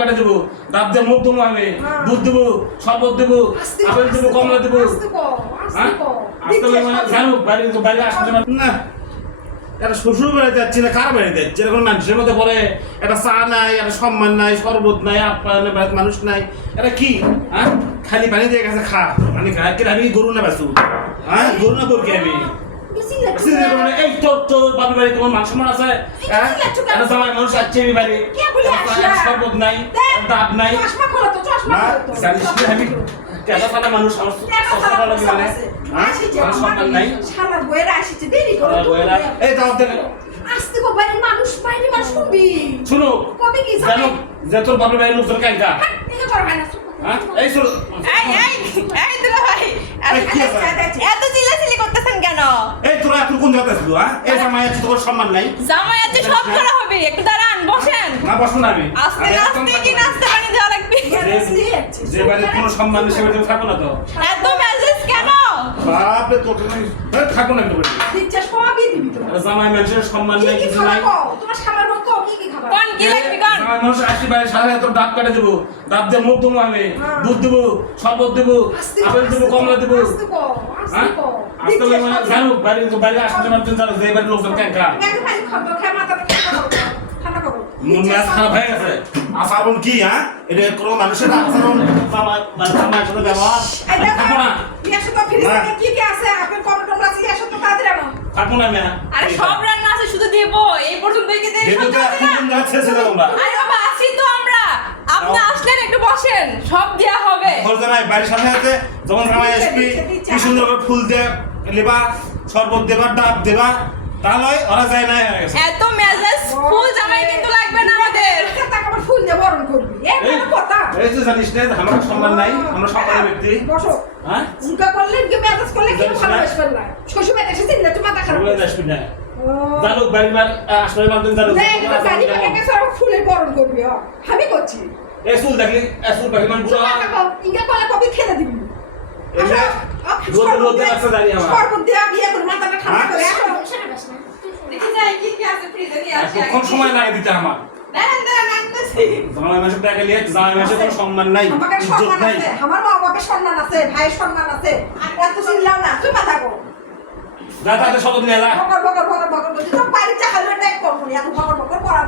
কাটে দেবো, ডাব দিয়ে মুখ দেবো, আমি দুধ দেবো, শরবত দেবো, আপেল দেবো, কমলা দেবো। জানো বাইরে আসতে না, একটা শ্বশুর বাড়িতে যাচ্ছি না কার বাড়িতে যাচ্ছি, এরকম মানুষের মধ্যে বলে একটা চা নাই, একটা সম্মান নাই, শরবত নাই, আপ্যায়নের বাড়িতে মানুষ নাই, এটা কি? হ্যাঁ, খালি পানি দিয়ে গেছে খা, পানি খা, আমি গরু না বাসু, হ্যাঁ গরু না বলকি আমি। এই তোর বাপের বাড়ি তোমার মান সম্মান আছে? জামাই মানুষ আসছে এই বাড়ি, শরবত নাই, ডাব নাই, জানিস কি আমি কেটা সালা মানুষ আমার সস্তা লাগে মানে, হ্যাঁ সম্মান নাই। এই দাও দেন আস্তে কো বাইরে মানুষ শুনবি। শুনো জানো যে তোর বাপের বাড়ির লোকজন কাইটা, এই কর ভাই না। হ্যাঁ এই শুনো, এই দুলা ভাই এত চিল্লাচিল্লি করতেছেন কেন? এই তোরা এত কোন জায়গায় আসলো? হ্যাঁ এই জামাই আছে, তোর সম্মান নাই। জামাই আছে সব করা হবে, একটু দাঁড়ান বসেন। না বসুন, আমি আস্তে আস্তে কি নাস্তা পানি দেওয়া লাগবে? যে বাড়ির কোনো সম্মান নেই সে বাড়িতে থাকবো না তো। এত মেসেজ কেন? বাপরে তোর থাকবো না একটু দিচ্ছাস কমই দিবি তো। জামাই মানুষের সম্মান নেই, কিছু নাই। তোমার সামান্য কম কি খাবার? কোন কি লাগবে কোন? জামাই মানুষ আসি বাইরে সারা এত ডাব কাটে দেবো, ডাব দিয়ে মুখ দেবো, আমি দুধ দেবো, শরবত দেবো, আপেল দেবো, কমলা দেবো। হ্যাঁ আসতে জানো বাইরে আসতে পারছেন, জানো যে বাড়ির লোকজন কাইটা মন মেজাজ খারাপ হয়ে গেছে। আচরণ কি? হ্যাঁ এটা কোনো মানুষের আচরণ, জামাইয়ের সাথে ব্যবহার থাকবো না, থাকবো না আমি। আরে সব রান্না আছে, শুধু দেবো এই পর্যন্তই কি দেরি যেহেতু এখন যাচ্ছে ছেলে তোমরা, আরে বাবা আসি তো আমরা, আপনি আসলেন একটু বসেন, সব দেয়া হবে। বলতে নাই বাড়ির সাথে সাথে যখন জামাই আসবি কি সুন্দর করে ফুল দিয়ে লেবা, শরবত দেবা, ডাব দেবা, তাহলে ওরা যায় না হয়ে গেছে। এত মেজাজ ফুল জামাই কিন্তু লাগবে না আমাদের। ফুল দিয়ে বরণ করবি কথা। এই তো জানিস না আমার সম্মান নাই, আমরা সম্মানের ব্যক্তি। বসো। হ্যাঁ উনকা করলে কি মেজাজ করলে কি ভালোবাসবেন না? শ্বশুর বাড়ি এসেছেন না, তুমি মাথা খারাপ বলে আসবি না, জানো বাড়ির আসলে মানতেন, জানো বাড়ি থেকে সব ফুলের বরণ করবি। আমি করছি এই চুল দেখলি, চুল বাকি মান পুরো ইনকা করলে কবি খেলে দিবি। এসে রোদে রাস্তা দাঁড়িয়ে আমার শরবত দিয়ে বিয়ে করে মাথাটা ঠান্ডা করে দেখি যাই কি কি আছে ফ্রিজে নিয়ে আসি। কখন সময় লাগে দিতে আমার দাঁড়ান আনতেছি। জামাই মাসে টাকা নিয়ে জামাই মাসে কোনো সম্মান নাই, আমাকে ইজ্জত সম্মান নাই। আছে, আমার মা বাবার সম্মান আছে, ভাইয়ের সম্মান আছে, এত চিল্লাও না, তুমি মাথা কো যা তাতে শপথ নিয়ে যা। বকর বলছি তো বাড়ি চাকালে টাইপ করবো, এত বকর করা